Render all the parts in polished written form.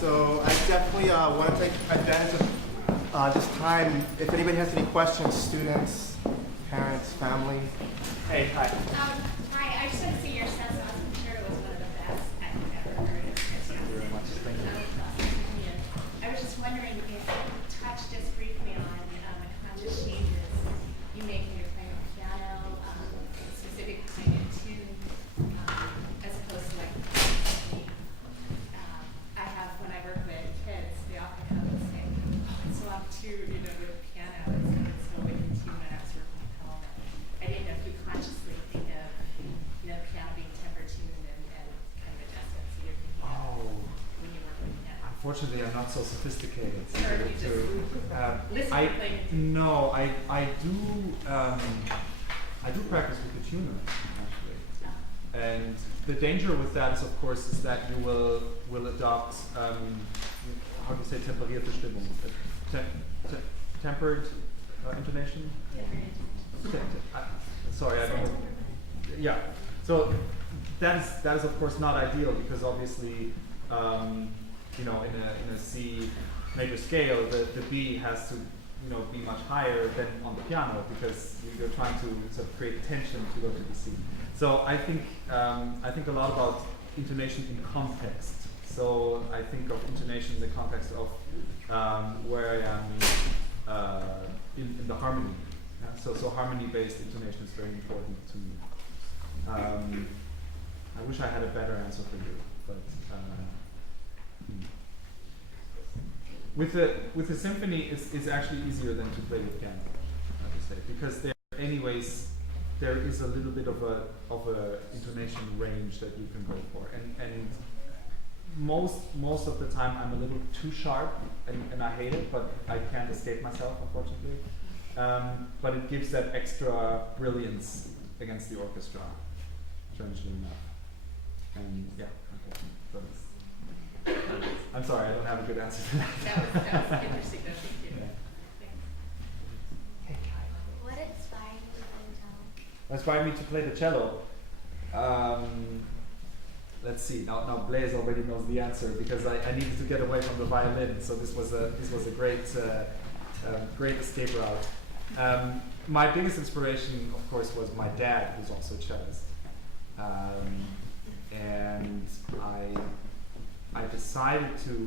So I definitely want to take advantage of this time. If anybody has any questions, students, parents, family. Hey, hi. Hi, I just want to say your salsa concerto was one of the best I've ever heard. Thank you very much. Thank you. I was just wondering if you could touch just briefly on the conscious changes you make when you're playing the piano, a specific kind of tune, as opposed to like I have when I work with kids, they often come and say, "Oh, it's so off tune, you know, with piano, it's so way in tune." When I was working at home, I didn't know if you consciously think of, you know, piano being temper tuned and kind of adjusted, so you're thinking of when you work with piano. Unfortunately, I'm not so sophisticated. Or you just listen to playing it. No, I do practice with the tuner actually, and the danger with that is, of course, is that you will adopt how do you say temperierte Stimmung, tempered intonation. Sorry, I don't know. Yeah, so that is of course not ideal, because obviously, you know, in a C major scale, the B has to, you know, be much higher than on the piano, because you're trying to sort of create tension to go to the C. So I think a lot about intonation in context. So I think of intonation in the context of where I am in the harmony. Yeah? So harmony-based intonation is very important to me. I wish I had a better answer for you, but with the symphony, it's actually easier than to play with piano, I would say, because there is a little bit of a intonation range that you can go for, and most of the time I'm a little too sharp, and I hate it, but I can't escape myself, unfortunately. But it gives that extra brilliance against the orchestra, strangely enough. And yeah, okay. I'm sorry, I don't have a good answer to that. That was interesting, though. Thank you. Yeah. What inspired you to play the cello? What inspired me to play the cello? Let's see. Now Blaise already knows the answer, because I needed to get away from the violin, so this was a great escape route. My biggest inspiration, of course, was my dad, who's also a cellist, and I decided to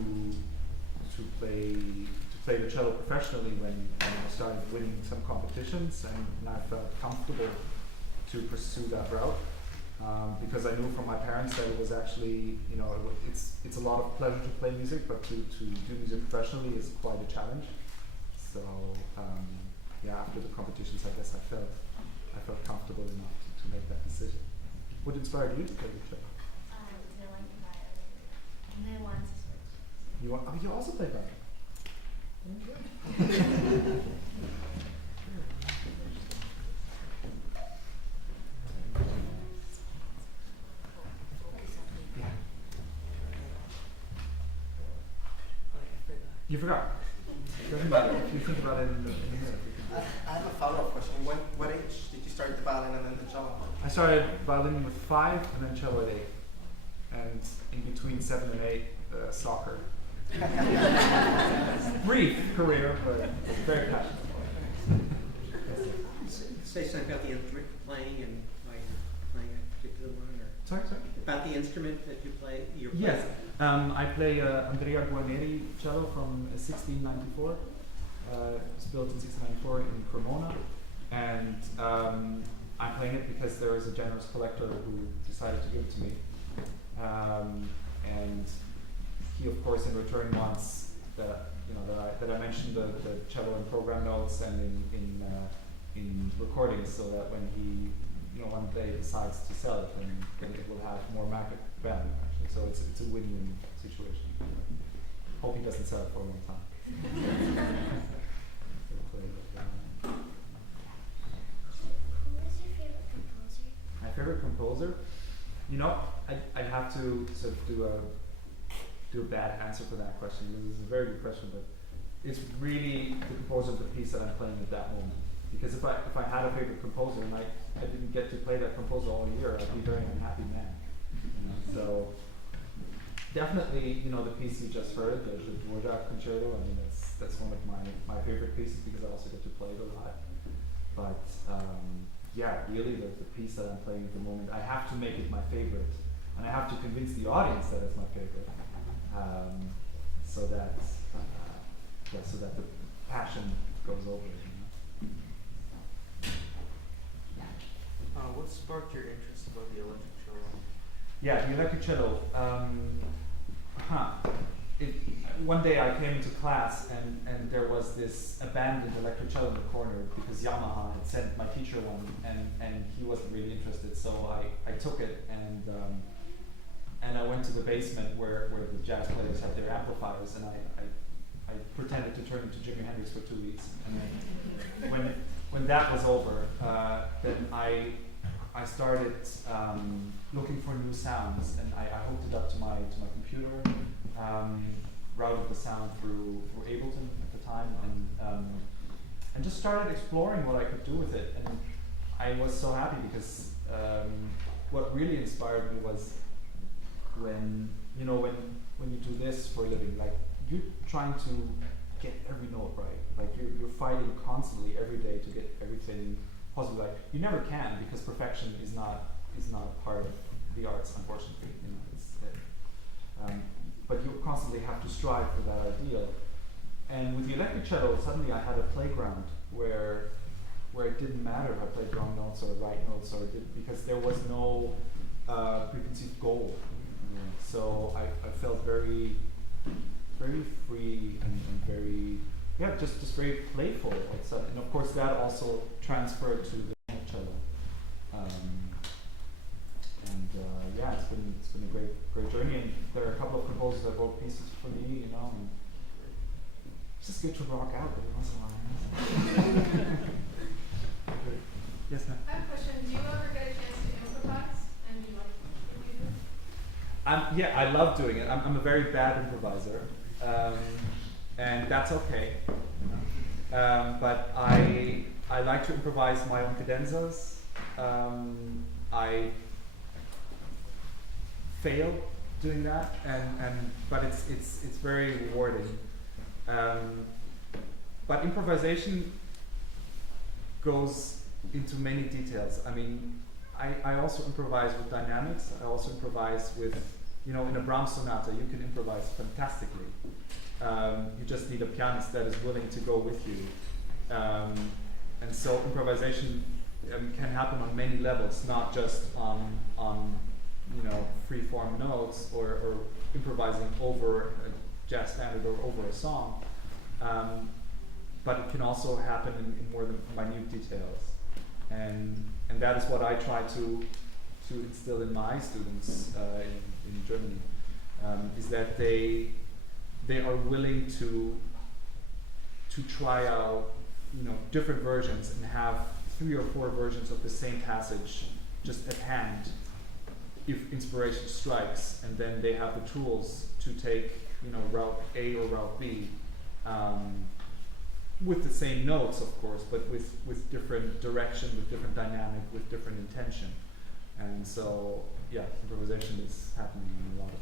play the cello professionally when I started winning some competitions, and I felt comfortable to pursue that route, because I knew from my parents that it was actually, you know, it's a lot of pleasure to play music, but to do music professionally is quite a challenge. So yeah, after the competitions, I guess I felt comfortable enough to make that decision. What inspired you to play the cello? To learn the violin. And then I wanted to switch. You also play violin. You forgot. Doesn't matter. If you think about it in a minute. I have a follow-up question. What age did you start the violin and then the cello? I started violin with 5, and then cello at 8, and in between 7 and 8, soccer. Brief career, but very passionate. Say something about the instrument playing and why you're playing a particular one, or Sorry. about the instrument that you play. Yes, I play Andrea Guarneri cello from 1694. It was built in 1694 in Cremona, and I'm playing it because there is a generous collector who decided to give it to me, and he, of course, in return wants that I mention the cello in program notes and in recordings, so that when he, one day decides to sell it, then it will have more market value, actually. So it's a win-win situation. Hope he doesn't sell it for a long time. Who is your favorite composer? My favorite composer? I'd have to sort of do a bad answer for that question. This is a very good question, but it's really the composer of the piece that I'm playing at that moment. Because if I had a favorite composer and I didn't get to play that composer all year, I'd be a very unhappy man. So definitely, you know, the piece you just heard, the Dvorak concerto. I mean, that's one of my favorite pieces because I also get to play it a lot. But yeah, really, the piece that I'm playing at the moment, I have to make it my favorite, and I have to convince the audience that it's my favorite, so that so that the passion goes over it. You know? What sparked your interest about the electric cello? Yeah, the electric cello. One day I came into class and there was this abandoned electric cello in the corner because Yamaha had sent my teacher one and he wasn't really interested, so I took it and I went to the basement where the jazz players had their amplifiers, and I pretended to turn into Jimi Hendrix for 2 weeks, and then when that was over, then I started looking for new sounds, and I hooked it up to my computer, routed the sound through Ableton at the time, and just started exploring what I could do with it. And I was so happy because what really inspired me was when you do this for a living, like you're trying to get every note right, like you're fighting constantly every day to get everything possible. Like you never can, because perfection is not part of the arts, unfortunately. You know, but you constantly have to strive for that ideal. And with the electric cello, suddenly I had a playground where it didn't matter if I played wrong notes or right notes, because there was no preconceived goal. You know. So I felt very, very free and very, just very playful. And of course that also transferred to the cello. It's been a great journey, and there are a couple of composers that wrote pieces for me, you know, and it's just good to rock out every once in a while. Yes, ma'am. I have a question. Do you ever get a chance to improvise? And do you like to do that? I love doing it. I'm a very bad improviser, and that's okay. You know? But I like to improvise my own cadenzas. I fail doing that, but it's very rewarding. But improvisation goes into many details. I mean, I also improvise with dynamics. I also improvise with, in a Brahms sonata, you can improvise fantastically. You just need a pianist that is willing to go with you. And so improvisation can happen on many levels, not just on free-form notes or improvising over a jazz standard or over a song. But it can also happen in more minute details. And that is what I try to instill in my students in Germany, is that they are willing to try out different versions and have 3 or 4 versions of the same passage just at hand if inspiration strikes, and then they have the tools to take route A or route B, with the same notes, of course, but with different direction, with different dynamic, with different intention. And so, improvisation is happening in a lot of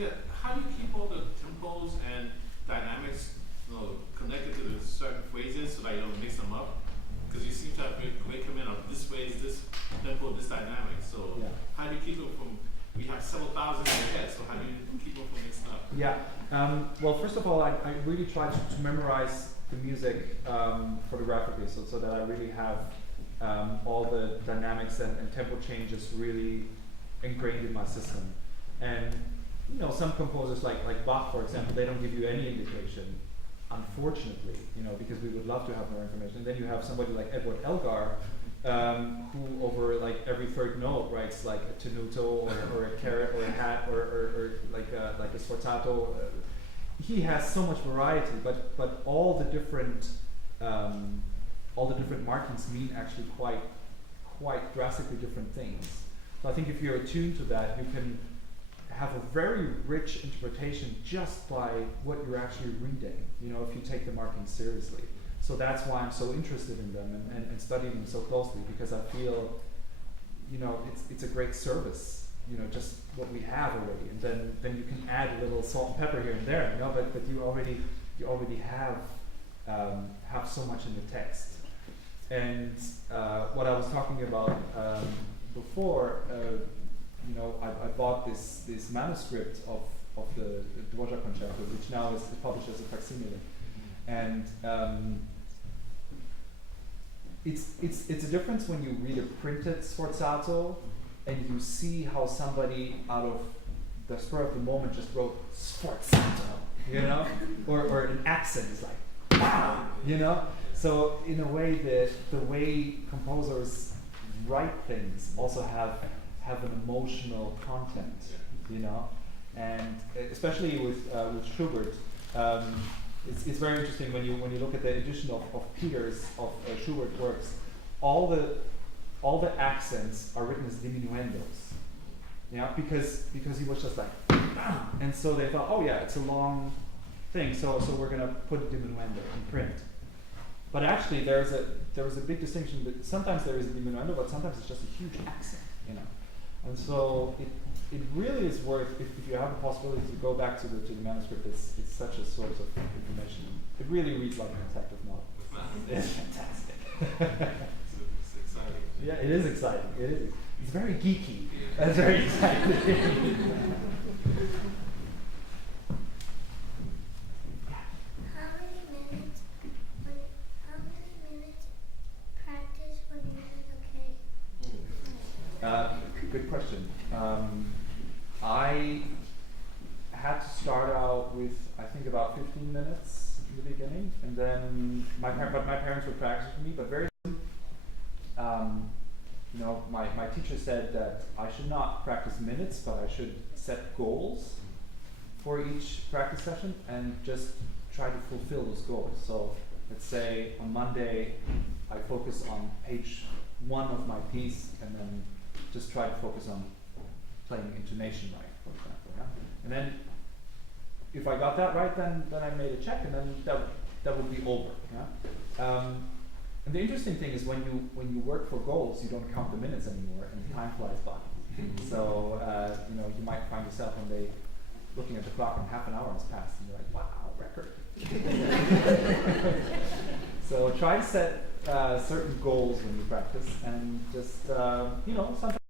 Yeah, how do you keep all the tempos and dynamics, connected to the certain phrases so that you don't mix them up? Because you seem to have great command of this phrase, this tempo, this dynamic. So how do you keep them from? We have several thousand in your head, so how do you keep them from mixing up? Yeah. Well, first of all, I really try to memorize the music photographically, so that I really have all the dynamics and tempo changes really ingrained in my system. And some composers like Bach, for example, they don't give you any indication, unfortunately, because we would love to have more information. And then you have somebody like Edward Elgar, who over every third note writes like a tenuto or a caret or a hat or like a sforzato. He has so much variety, but all the different markings mean actually quite drastically different things. So I think if you're attuned to that, you can have a very rich interpretation just by what you're actually reading, if you take the markings seriously. So that's why I'm so interested in them and studying them so closely, because I feel, it's a great service just what we have already, and then you can add a little salt and pepper here and there, but you already have so much in the text. And what I was talking about before, I bought this manuscript of the Dvorak concerto, which now is published as a facsimile, and it's a difference when you read a printed sforzato and you see how somebody out of the spur of the moment just wrote sforzato, or an accent is like, wow, So in a way, the way composers write things also have an emotional content, and especially with Schubert, it's very interesting when you look at the edition of Peters of Schubert works, all the accents are written as diminuendos, because he was just like, and so they thought, oh yeah, it's a long thing, so we're gonna put a diminuendo in print. But actually, there was a big distinction that sometimes there is a diminuendo, but sometimes it's just a huge accent, And so it really is worth, if you have the possibility to go back to the manuscript, it's such a source of information. It really reads like an detective novel. It's fantastic. It's exciting. Yeah, it is exciting. It is. It's very geeky. It's very exciting. How many minutes practice when you said okay? Good question. I had to start out with, I think, about 15 minutes in the beginning, and then my parents would practice with me, but very soon, my teacher said that I should not practice minutes, but I should set goals for each practice session and just try to fulfill those goals. So let's say on Monday I focus on page 1 of my piece, and then just try to focus on playing intonation right, for example. And then if I got that right, then I made a check, and then that would be over. And the interesting thing is when you work for goals, you don't count the minutes anymore, and the time flies by. So you might find yourself one day looking at the clock and half an hour has passed, and you're like, wow, record. So try to set certain goals when you practice, and just sometimes